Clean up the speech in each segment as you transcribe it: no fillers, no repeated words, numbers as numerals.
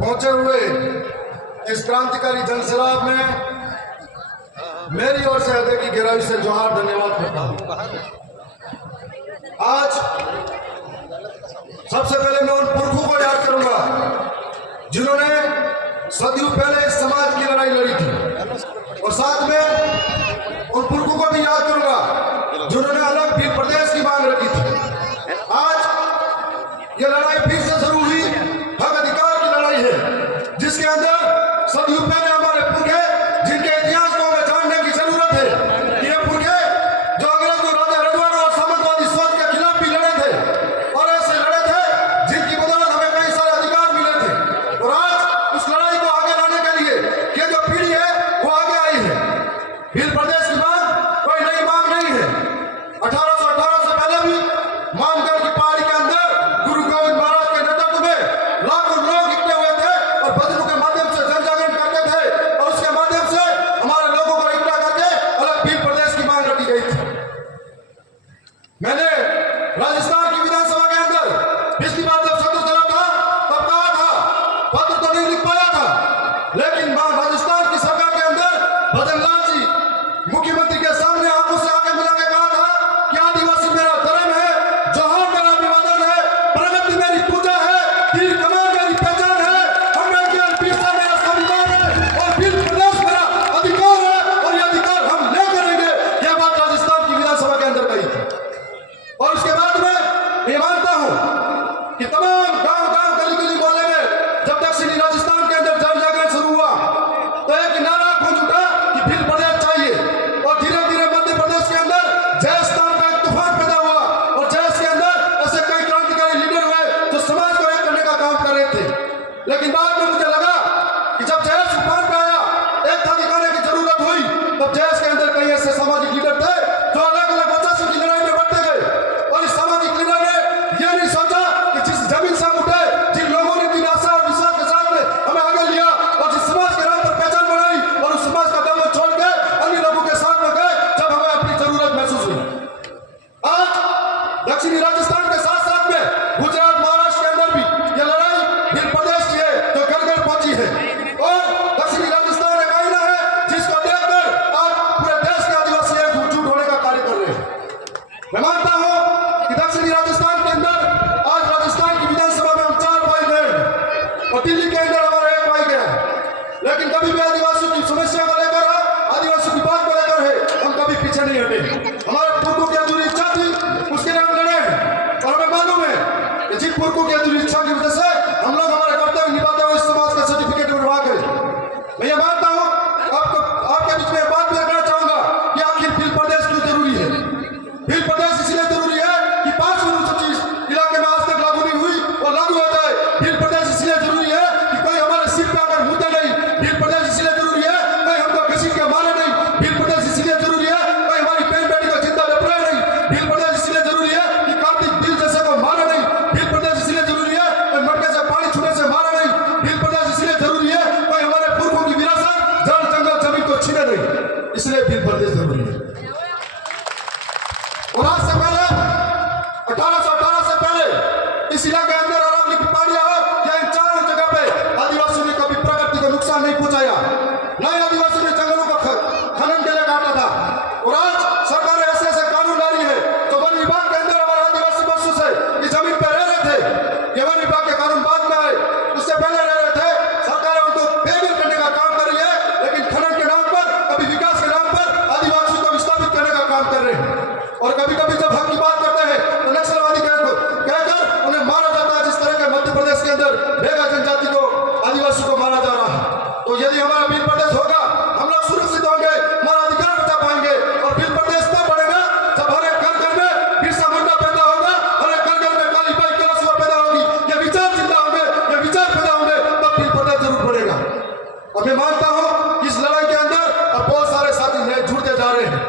पहुंचे हुए इस क्रांतिकारी जनसैलाब में मेरी ओर से हृदय की गहराई से जोहार धन्यवाद करता हूं। आज सबसे पहले मैं उन पुरखों को याद करूंगा जिन्होंने सदियों पहले इस समाज की लड़ाई लड़ी थी, और साथ में उन पुरखों को भी याद करूंगा जिन्होंने अलग भी प्रदेश की मांग रखी थी। आज ये लड़ाई फिर से शुरू हुई, हक अधिकार की लड़ाई है, जिसके अंदर सदियों पहले हमारे पुरखे, जिनके इतिहास को हमें जानने की जरूरत है कि ये पुरखे जो अंग्रेजों, राजा रजवाड़ों और सामंतवादी सोच के खिलाफ भी लड़े थे, और ऐसे लड़े थे जिनकी बदौलत हमें कई सारे अधिकार मिले थे। और आज उस लड़ाई को आगे लाने के लिए ये जो पीढ़ी है वो आगे आई है। भील प्रदेश की मांग कोई नई मांग नहीं है। 1818 से पहले भी मानगढ़ की पहाड़ी के अंदर गुरु गोविंद महाराज के नेतृत्व में लाखों लोग इकट्ठे हुए थे और भजनों के माध्यम से जन जागरण करते थे, और उसके माध्यम से हमारे लोगों को इकट्ठा करके अलग भील प्रदेश की मांग रखी गई थी। मैंने राजस्थान की विधानसभा के अंदर पिछली बार जब सत्र चला था तब कहा था, पत्र तो नहीं लिख पाया था, लेकिन राजस्थान की सरकार के अंदर भजनलाल जी मुख्यमंत्री के सामने आंखों से आंखें मिला के कहा था कि आदिवासी मेरा धर्म है, जोहार मेरा अभिवादन है, प्रगति मेरी पूजा है, तीर कमान मेरी पहचान है, अम्बेडकर बिरसा मेरा संविधान है, और भील प्रदेश मेरा अधिकार है, और ये अधिकार हम लेकर रहेंगे। यह बात राजस्थान की विधानसभा के अंदर कही थी। और उसके बाद में मैं मानता हूं कि तमाम गांव गांव गली गली मोहल्ले में जब दक्षिणी राजस्थान के अंदर जन जागरण शुरू हुआ तो एक नारा गूंज उठा कि भील प्रदेश चाहिए, और धीरे धीरे मध्य प्रदेश के अंदर जयस नाम का एक तूफान पैदा हुआ, और जयस के अंदर ऐसे कई क्रांतिकारी लीडर हुए जो समाज को एक करने का काम कर रहे थे। लेकिन बाद में मुझे लगा कि जब जयस तूफान पे आया, एक था दिखाने की जरूरत हुई, तब जयस के अंदर कई ऐसे सामाजिक लीडर थे जो अलग अलग वजह की लड़ाई में बढ़ते गए, और इस सामाजिक लीडर ने यह नहीं सोचा कि जिस जमीन से हम उठे, जिन लोगों ने दिन आशा और विश्वास के साथ में हमें आगे लिया और जिस समाज के नाम पर पहचान बनाई, और उस समाज का दम छोड़ के अन्य लोगों के साथ में गए जब हमें अपनी जरूरत महसूस हुई। आज दक्षिणी राजस्थान के साथ साथ में गुजरात, महाराष्ट्र के अंदर भी यह लड़ाई भील प्रदेश की है जो घर घर पहुंची है, और दक्षिणी राजस्थान एक आईना है जिसको देखकर आज पूरे देश के आदिवासी एकजुट होने का कार्य कर रहे हैं। मैं मानता हूं कि दक्षिणी राजस्थान के अंदर आज राजस्थान की विधानसभा में हम 4 भाई गए और दिल्ली के अंदर हमारा 1 भाई गया, लेकिन कभी भी आदिवासियों की समस्या को लेकर, आदिवासियों की बात को लेकर है हम कभी पीछे नहीं हटे। हमारे पुरखों की अधूरी इच्छा थी, उसके लिए हम लड़े हैं, और हमें मालूम है कि जिन पुरखों की अधूरी इच्छा की वजह से हम लोग हमारे कर्तव्य निभाते हुए इस समाज का सर्टिफिकेट बनवा गए। मैं ये मानता हूं, आपके बीच में बात भी रखना चाहूंगा कि आखिर भील प्रदेश क्यों जरूरी है। भील प्रदेश इसलिए जरूरी है कि 5 अनुसूची इलाके में आज तक लागू नहीं हुई और लागू हो जाए। भील प्रदेश इसलिए जरूरी है कि कोई हमारे सिर पे आकर मुद्दे नहीं। भील प्रदेश इसलिए जरूरी है कोई हमको घसीट के मारे नहीं। भील प्रदेश इसलिए जरूरी है कोई हमारी बहन बेटी को जिंदा दफनाए नहीं। भील प्रदेश इसलिए जरूरी है कि कार्तिक दिल जैसे को मारे नहीं। भील प्रदेश इसलिए जरूरी है कोई मटके से पानी छूने से मारे नहीं। भील प्रदेश इसलिए जरूरी है कोई हमारे पुरखों की विरासत जड़ जंगल जमीन को छीने नहीं। इसलिए भील प्रदेश जरूरी है। और आज से पहले 1818 से पहले इस इलाके के अंदर अरावली की पहाड़ियां हो या इन 4 जगह पे आदिवासियों ने कभी प्रकृति को नुकसान नहीं पहुंचाया, न ही आदिवासियों ने जंगलों को खनन के लिए काटा था। और आज सरकार ऐसे ऐसे कानून ला रही है तो वन विभाग के अंदर हमारे आदिवासी वर्षों से इस जमीन पर रह रहे थे। ये वन विभाग के कानून बाद में आए, उससे पहले रह रहे थे। सरकार उनको बेघर करने का काम कर रही है, लेकिन खनन के नाम पर, कभी विकास के नाम पर आदिवासियों को विस्थापित करने का काम कर रहे हैं। और कभी कभी जब हक की बात करते हैं तो नक्सलवादी कहकर उन्हें मारा जाता है, जिस तरह के मध्य प्रदेश के अंदर बेगा जनजाति को, आदिवासी को मारा जा रहा है। तो यदि हमारा भील प्रदेश होगा, हम लोग सुरक्षित होंगे, हमारा अधिकार बचा पाएंगे। और भील प्रदेश तब बढ़ेगा जब हर एक घर घर में बिरसा मुंडा पैदा होगा, हर एक घर घर में काली बाई कलशवा पैदा होगी, ये विचार जिंदा होंगे, ये विचार पैदा होंगे, तब भील प्रदेश जरूर बढ़ेगा। और मैं मानता हूं इस लड़ाई के अंदर अब बहुत सारे साथी नए जुड़ते जा रहे हैं,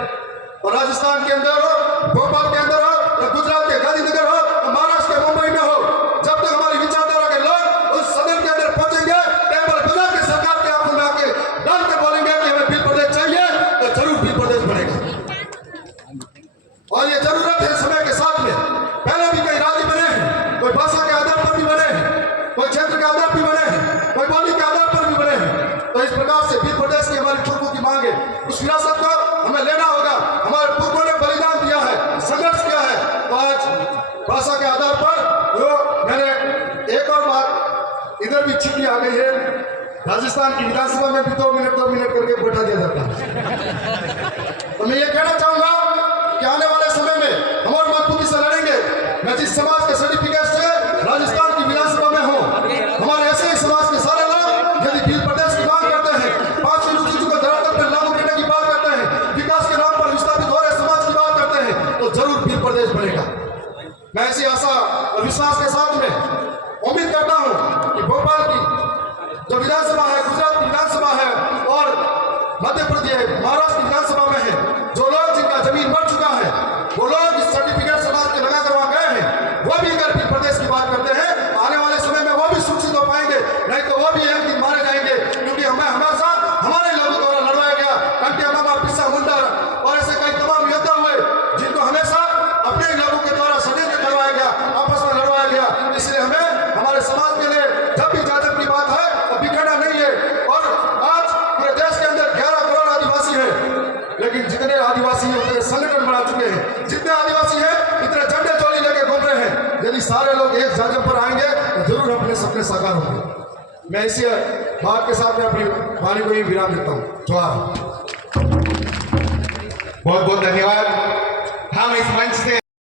और राजस्थान के अंदर हो, भोपाल के अंदर हो, या गुजरात के गांधीनगर हो, महाराष्ट्र के मुंबई में हो, जब तक हमारी विचारधारा के लोग उस सदन के अंदर पहुंचेंगे, टेबल बजा के सरकार के आंखों में आके डाल के बोलेंगे कि हमें भील प्रदेश चाहिए, तो जरूर भील प्रदेश बढ़ेगा। और ये जरूरत है समय के साथ में। पहले भी कई राज्य बने हैं, कोई भाषा के आधार पर भी बने हैं, के आधार भी बने हैं, कोई बोली के आधार पर भी बने हैं। तो इस प्रकार से भी प्रदेश की हमारी पूर्वों की मांग है, उस विरासत को हमें लेना होगा। हमारे पूर्वों ने बलिदान दिया है, संघर्ष किया है। तो आज भाषा के आधार पर जो मैंने एक और बात इधर भी छिपी आ गई है, राजस्थान की विधानसभा में भी 2 मिनट करके बैठा दिया जाता है। तो मैं ये कहना चाहूंगा कि आने वाले समय में हम और मजबूती से लड़ेंगे। मैं जिस समाज के सर्टिफिकेट से राजस्थान की विधानसभा में हूँ, हमारे ऐसे ही समाज के सारे लोग यदि भील प्रदेश की मांग करते हैं, 5वीं अनुसूची को धरातल पर लागू करने की बात करते हैं, विकास के नाम पर विस्थापित हो रहे समाज की बात करते हैं, तो जरूर भील प्रदेश बनेगा। मैं ऐसी आशा और विश्वास के साथ में उम्मीद करता हूँ कि भोपाल की जो विधानसभा है, गुजरात की विधानसभा है और मध्य प्रदेश महाराष्ट्र की विधानसभा में है, जो लोग जिनका जमीन मर चुका है, वो लोग इस सर्टिफिकेट समाज के लगा कर वहां गए हैं, वो भी अगर भील प्रदेश की बात करते हैं, आने वाले समय में वो भी सुरक्षित हो पाएंगे। नहीं तो वो भी एक दिन मारे जाएंगे, क्योंकि हमें हमेशा हमारे लोगों द्वारा लड़वाया गया। कंटे मामा, बिरसा मुंडा और ऐसे कई तमाम योद्धा हुए जिनको हमेशा अपने लोगों के द्वारा षड्यंत्र करवाया गया, आपस में लड़वाया गया। इसलिए हमें हमारे समाज के लिए जब भी जाजब की बात है तो बिखरना नहीं है। और आज पूरे देश के अंदर 11 करोड़ आदिवासी है, लेकिन जितने आदिवासी हैं उतने संगठन बना चुके हैं, जितने आदिवासी हैं इतने झंडे चोली लेके घूम रहे हैं। यदि सारे लोग एक जाजब पर आएंगे तो जरूर अपने सपने साकार होंगे। मैं इसी बात के साथ में अपनी वाणी को ही विराम देता हूँ। जोहार। बहुत बहुत धन्यवाद। हम इस मंच से